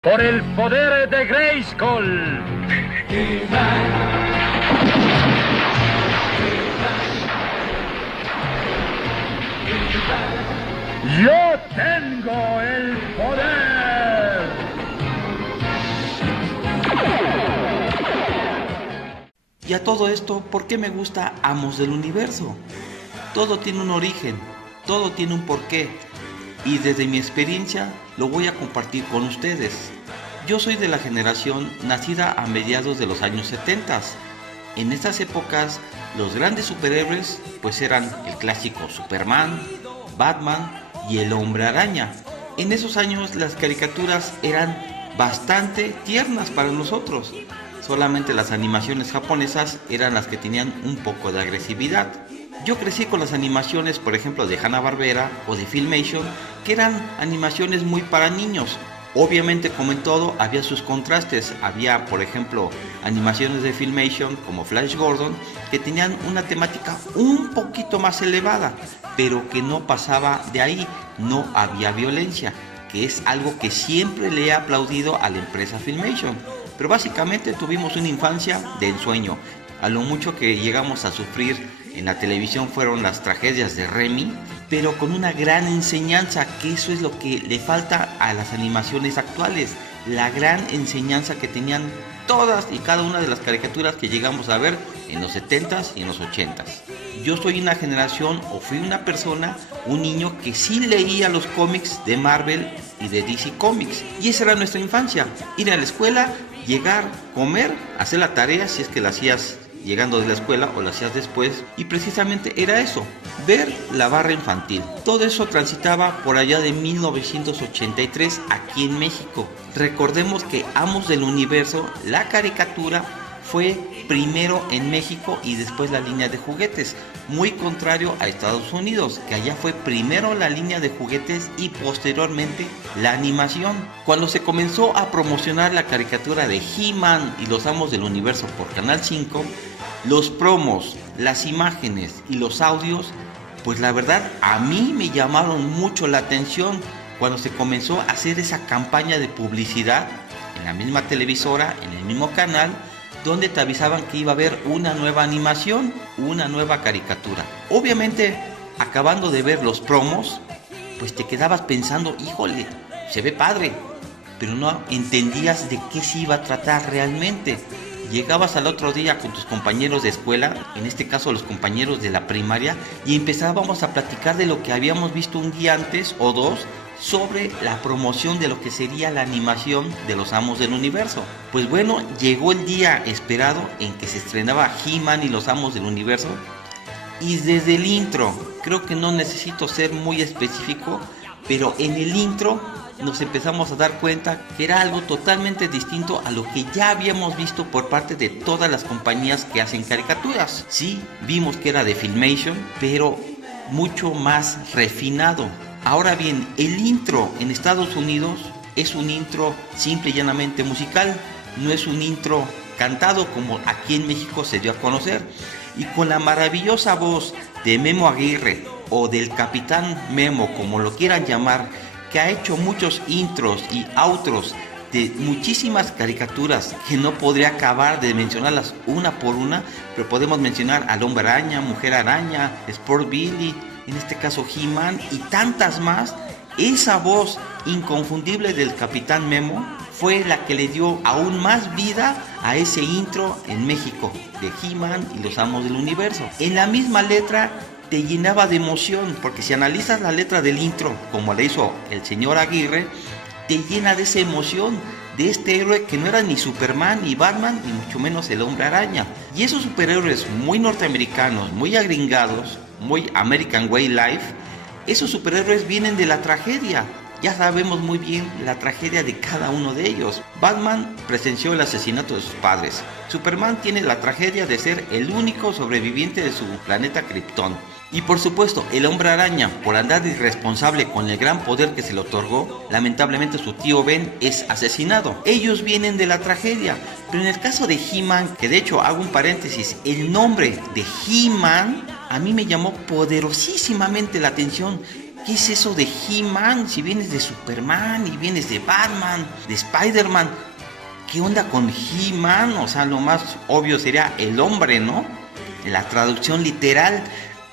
Por el poder de Grayskull. Yo tengo el poder. Y a todo esto, ¿por qué me gusta Amos del Universo? Todo tiene un origen, todo tiene un porqué, y desde mi experiencia lo voy a compartir con ustedes. Yo soy de la generación nacida a mediados de los años 70. En estas épocas, los grandes superhéroes pues eran el clásico Superman, Batman y el Hombre Araña. En esos años las caricaturas eran bastante tiernas para nosotros. Solamente las animaciones japonesas eran las que tenían un poco de agresividad. Yo crecí con las animaciones, por ejemplo, de Hanna-Barbera o de Filmation, que eran animaciones muy para niños. Obviamente, como en todo, había sus contrastes. Había, por ejemplo, animaciones de Filmation como Flash Gordon, que tenían una temática un poquito más elevada, pero que no pasaba de ahí. No había violencia, que es algo que siempre le he aplaudido a la empresa Filmation. Pero básicamente tuvimos una infancia de ensueño. A lo mucho que llegamos a sufrir en la televisión fueron las tragedias de Remy, pero con una gran enseñanza, que eso es lo que le falta a las animaciones actuales. La gran enseñanza que tenían todas y cada una de las caricaturas que llegamos a ver en los 70s y en los 80s. Yo soy una generación, o fui una persona, un niño que sí leía los cómics de Marvel y de DC Comics. Y esa era nuestra infancia, ir a la escuela, llegar, comer, hacer la tarea si es que la hacías llegando de la escuela o la hacías después, y precisamente era eso, ver la barra infantil. Todo eso transitaba por allá de 1983 aquí en México. Recordemos que Amos del Universo, la caricatura, fue primero en México y después la línea de juguetes, muy contrario a Estados Unidos, que allá fue primero la línea de juguetes y posteriormente la animación. Cuando se comenzó a promocionar la caricatura de He-Man y los Amos del Universo por Canal 5, los promos, las imágenes y los audios, pues la verdad a mí me llamaron mucho la atención cuando se comenzó a hacer esa campaña de publicidad en la misma televisora, en el mismo canal, donde te avisaban que iba a haber una nueva animación, una nueva caricatura. Obviamente, acabando de ver los promos, pues te quedabas pensando, híjole, se ve padre, pero no entendías de qué se iba a tratar realmente. Llegabas al otro día con tus compañeros de escuela, en este caso los compañeros de la primaria, y empezábamos a platicar de lo que habíamos visto un día antes o dos sobre la promoción de lo que sería la animación de los Amos del Universo. Pues bueno, llegó el día esperado en que se estrenaba He-Man y los Amos del Universo, y desde el intro, creo que no necesito ser muy específico, pero en el intro nos empezamos a dar cuenta que era algo totalmente distinto a lo que ya habíamos visto por parte de todas las compañías que hacen caricaturas. Sí, vimos que era de Filmation, pero mucho más refinado. Ahora bien, el intro en Estados Unidos es un intro simple y llanamente musical, no es un intro cantado como aquí en México se dio a conocer, y con la maravillosa voz de Memo Aguirre o del Capitán Memo, como lo quieran llamar, que ha hecho muchos intros y outros de muchísimas caricaturas que no podría acabar de mencionarlas una por una, pero podemos mencionar al Hombre Araña, Mujer Araña, Sport Billy, en este caso He-Man y tantas más. Esa voz inconfundible del Capitán Memo fue la que le dio aún más vida a ese intro en México de He-Man y los Amos del Universo. En la misma letra te llenaba de emoción, porque si analizas la letra del intro, como le hizo el señor Aguirre, te llena de esa emoción, de este héroe que no era ni Superman, ni Batman, ni mucho menos el Hombre Araña. Y esos superhéroes muy norteamericanos, muy agringados, muy American Way Life, esos superhéroes vienen de la tragedia. Ya sabemos muy bien la tragedia de cada uno de ellos. Batman presenció el asesinato de sus padres. Superman tiene la tragedia de ser el único sobreviviente de su planeta Krypton. Y por supuesto, el Hombre Araña, por andar de irresponsable con el gran poder que se le otorgó, lamentablemente su tío Ben es asesinado. Ellos vienen de la tragedia. Pero en el caso de He-Man, que de hecho hago un paréntesis, el nombre de He-Man a mí me llamó poderosísimamente la atención. ¿qué es eso de He-Man? Si vienes de Superman y vienes de Batman, de Spider-Man, ¿qué onda con He-Man? O sea, lo más obvio sería el hombre, ¿no? La traducción literal,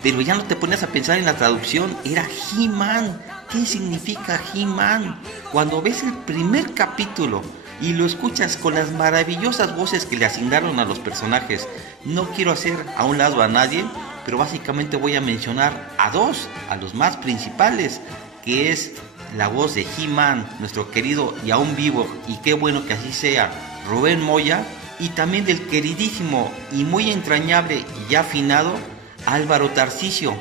pero ya no te pones a pensar en la traducción, era He-Man. ¿Qué significa He-Man? Cuando ves el primer capítulo y lo escuchas con las maravillosas voces que le asignaron a los personajes, no quiero hacer a un lado a nadie, pero básicamente voy a mencionar a dos, a los más principales, que es la voz de He-Man, nuestro querido y aún vivo, y qué bueno que así sea, Rubén Moya, y también del queridísimo y muy entrañable y ya afinado Álvaro Tarcisio,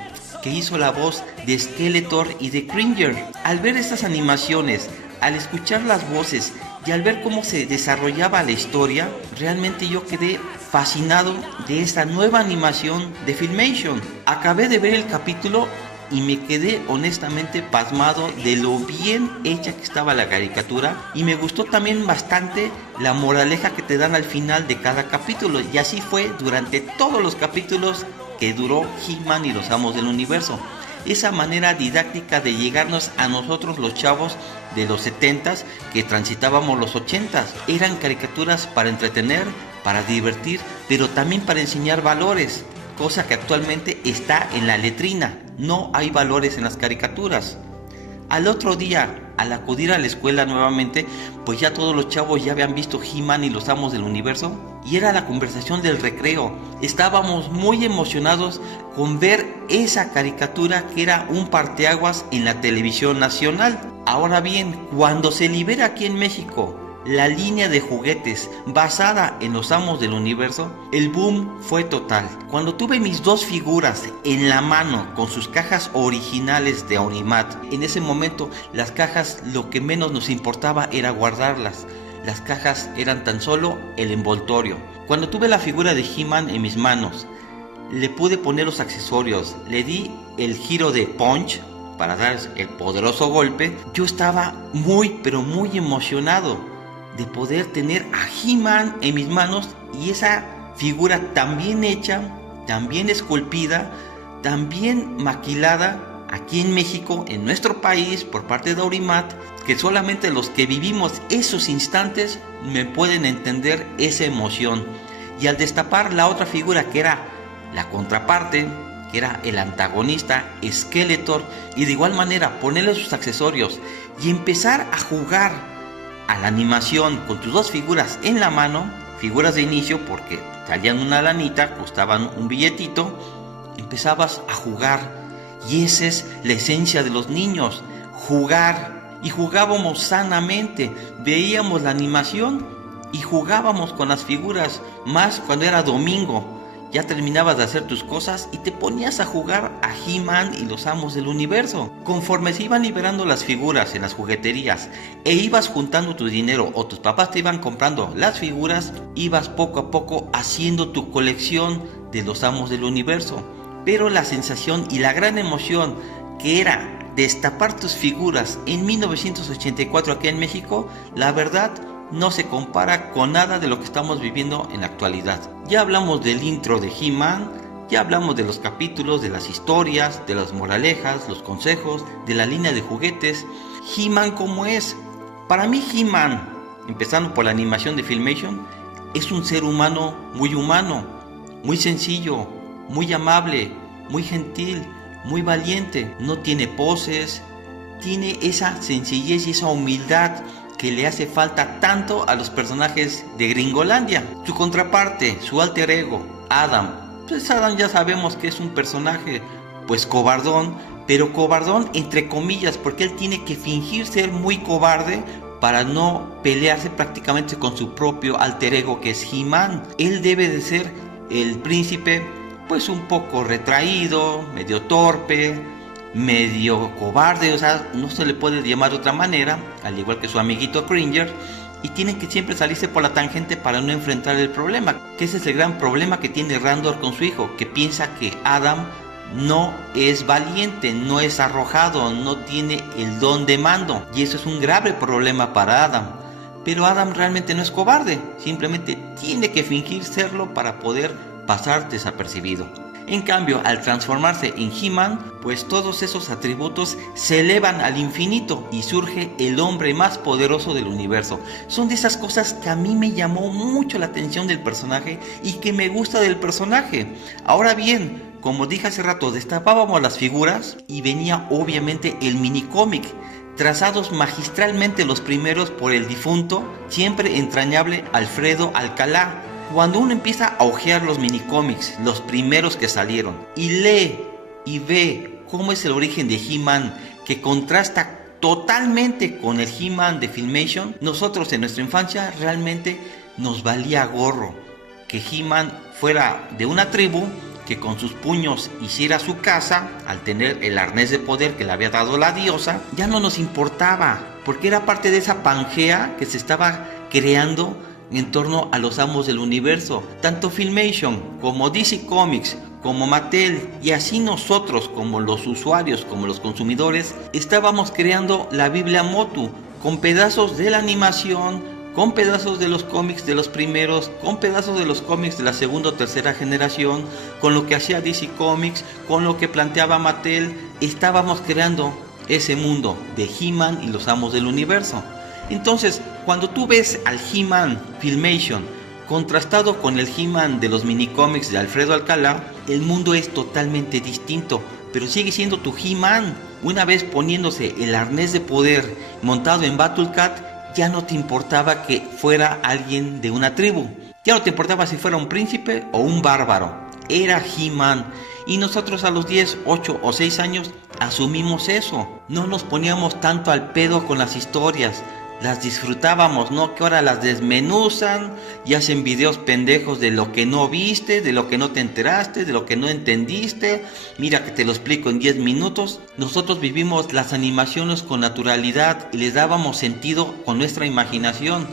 que hizo la voz de Skeletor y de Cringer. Al ver estas animaciones, al escuchar las voces y al ver cómo se desarrollaba la historia, realmente yo quedé fascinado de esta nueva animación de Filmation. Acabé de ver el capítulo y me quedé honestamente pasmado de lo bien hecha que estaba la caricatura, y me gustó también bastante la moraleja que te dan al final de cada capítulo, y así fue durante todos los capítulos que duró He-Man y los Amos del Universo. Esa manera didáctica de llegarnos a nosotros los chavos de los 70s que transitábamos los 80s. Eran caricaturas para entretener, para divertir, pero también para enseñar valores, cosa que actualmente está en la letrina. No hay valores en las caricaturas. Al otro día, al acudir a la escuela nuevamente, pues ya todos los chavos ya habían visto He-Man y los Amos del Universo, y era la conversación del recreo. Estábamos muy emocionados con ver esa caricatura que era un parteaguas en la televisión nacional. Ahora bien, cuando se libera aquí en México la línea de juguetes basada en los Amos del Universo, el boom fue total. Cuando tuve mis dos figuras en la mano con sus cajas originales de Aurimat, en ese momento las cajas lo que menos nos importaba era guardarlas. Las cajas eran tan solo el envoltorio. Cuando tuve la figura de He-Man en mis manos, le pude poner los accesorios, le di el giro de punch para dar el poderoso golpe. Yo estaba muy pero muy emocionado de poder tener a He-Man en mis manos, y esa figura tan bien hecha, tan bien esculpida, tan bien maquilada aquí en México, en nuestro país, por parte de Aurimat, que solamente los que vivimos esos instantes me pueden entender esa emoción. Y al destapar la otra figura, que era la contraparte, que era el antagonista, Skeletor, y de igual manera ponerle sus accesorios y empezar a jugar a la animación con tus dos figuras en la mano, figuras de inicio porque salían una lanita, costaban un billetito, empezabas a jugar, y esa es la esencia de los niños, jugar. Y jugábamos sanamente, veíamos la animación y jugábamos con las figuras, más cuando era domingo. Ya terminabas de hacer tus cosas y te ponías a jugar a He-Man y los Amos del Universo. Conforme se iban liberando las figuras en las jugueterías e ibas juntando tu dinero, o tus papás te iban comprando las figuras, ibas poco a poco haciendo tu colección de los Amos del Universo. Pero la sensación y la gran emoción que era destapar tus figuras en 1984 aquí en México, la verdad no se compara con nada de lo que estamos viviendo en la actualidad. Ya hablamos del intro de He-Man, ya hablamos de los capítulos, de las historias, de las moralejas, los consejos, de la línea de juguetes. He-Man, ¿cómo es? Para mí He-Man, empezando por la animación de Filmation, es un ser humano, muy sencillo, muy amable, muy gentil, muy valiente. No tiene poses, tiene esa sencillez y esa humildad que le hace falta tanto a los personajes de Gringolandia. Su contraparte, su alter ego, Adam. Pues Adam ya sabemos que es un personaje pues cobardón, pero cobardón entre comillas, porque él tiene que fingir ser muy cobarde para no pelearse prácticamente con su propio alter ego, que es He-Man. Él debe de ser el príncipe pues un poco retraído, medio torpe, medio cobarde, o sea, no se le puede llamar de otra manera, al igual que su amiguito Cringer, y tienen que siempre salirse por la tangente para no enfrentar el problema, que ese es el gran problema que tiene Randor con su hijo, que piensa que Adam no es valiente, no es arrojado, no tiene el don de mando, y eso es un grave problema para Adam. Pero Adam realmente no es cobarde, simplemente tiene que fingir serlo para poder pasar desapercibido. En cambio, al transformarse en He-Man, pues todos esos atributos se elevan al infinito y surge el hombre más poderoso del universo. Son de esas cosas que a mí me llamó mucho la atención del personaje y que me gusta del personaje. Ahora bien, como dije hace rato, destapábamos las figuras y venía obviamente el minicómic, trazados magistralmente los primeros por el difunto, siempre entrañable Alfredo Alcalá. Cuando uno empieza a hojear los minicómics, los primeros que salieron, y lee y ve cómo es el origen de He-Man, que contrasta totalmente con el He-Man de Filmation, nosotros en nuestra infancia realmente nos valía gorro que He-Man fuera de una tribu que con sus puños hiciera su casa, al tener el arnés de poder que le había dado la diosa. Ya no nos importaba, porque era parte de esa Pangea que se estaba creando en torno a los amos del universo. Tanto Filmation como DC Comics como Mattel, y así nosotros como los usuarios, como los consumidores, estábamos creando la Biblia Motu, con pedazos de la animación, con pedazos de los cómics de los primeros, con pedazos de los cómics de la segunda o tercera generación, con lo que hacía DC Comics, con lo que planteaba Mattel. Estábamos creando ese mundo de He-Man y los amos del universo. Entonces, cuando tú ves al He-Man Filmation contrastado con el He-Man de los minicómics de Alfredo Alcalá, el mundo es totalmente distinto, pero sigue siendo tu He-Man. Una vez poniéndose el arnés de poder montado en Battle Cat, ya no te importaba que fuera alguien de una tribu, ya no te importaba si fuera un príncipe o un bárbaro, era He-Man. Y nosotros a los 10, 8 o 6 años asumimos eso, no nos poníamos tanto al pedo con las historias, las disfrutábamos, no que ahora las desmenuzan y hacen videos pendejos de lo que no viste, de lo que no te enteraste, de lo que no entendiste. Mira que te lo explico en 10 minutos. Nosotros vivimos las animaciones con naturalidad y les dábamos sentido con nuestra imaginación.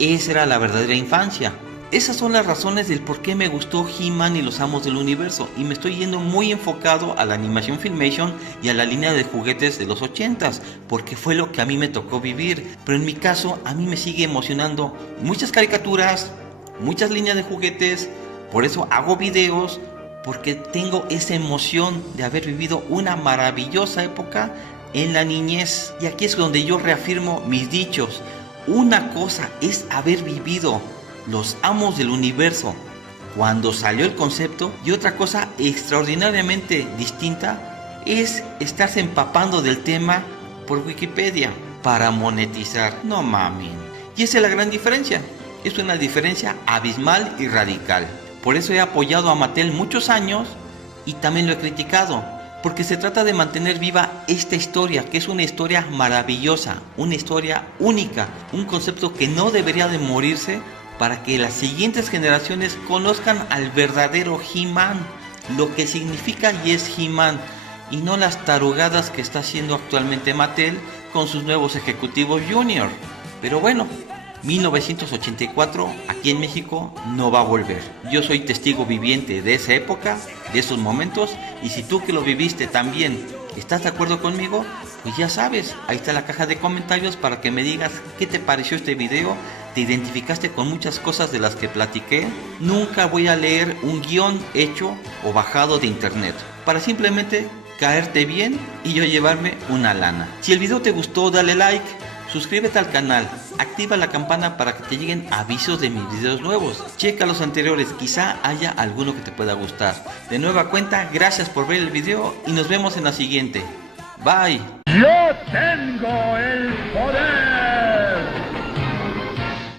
Esa era la verdadera infancia. Esas son las razones del por qué me gustó He-Man y los amos del universo, y me estoy yendo muy enfocado a la animación Filmation y a la línea de juguetes de los 80s, porque fue lo que a mí me tocó vivir. Pero en mi caso, a mí me sigue emocionando muchas caricaturas, muchas líneas de juguetes. Por eso hago videos, porque tengo esa emoción de haber vivido una maravillosa época en la niñez. Y aquí es donde yo reafirmo mis dichos. Una cosa es haber vivido los amos del universo cuando salió el concepto, y otra cosa extraordinariamente distinta es estarse empapando del tema por Wikipedia para monetizar. No mames. Y esa es la gran diferencia. Es una diferencia abismal y radical. Por eso he apoyado a Mattel muchos años y también lo he criticado, porque se trata de mantener viva esta historia, que es una historia maravillosa, una historia única, un concepto que no debería de morirse, para que las siguientes generaciones conozcan al verdadero He-Man, lo que significa y es He-Man, y no las tarugadas que está haciendo actualmente Mattel con sus nuevos ejecutivos junior. Pero bueno, 1984 aquí en México no va a volver. Yo soy testigo viviente de esa época, de esos momentos, y si tú que lo viviste también estás de acuerdo conmigo, pues ya sabes, ahí está la caja de comentarios para que me digas qué te pareció este video. ¿Te identificaste con muchas cosas de las que platiqué? Nunca voy a leer un guión hecho o bajado de internet para simplemente caerte bien y yo llevarme una lana. Si el video te gustó, dale like, suscríbete al canal, activa la campana para que te lleguen avisos de mis videos nuevos. Checa los anteriores, quizá haya alguno que te pueda gustar. De nueva cuenta, gracias por ver el video y nos vemos en la siguiente. Bye. Yo tengo el poder.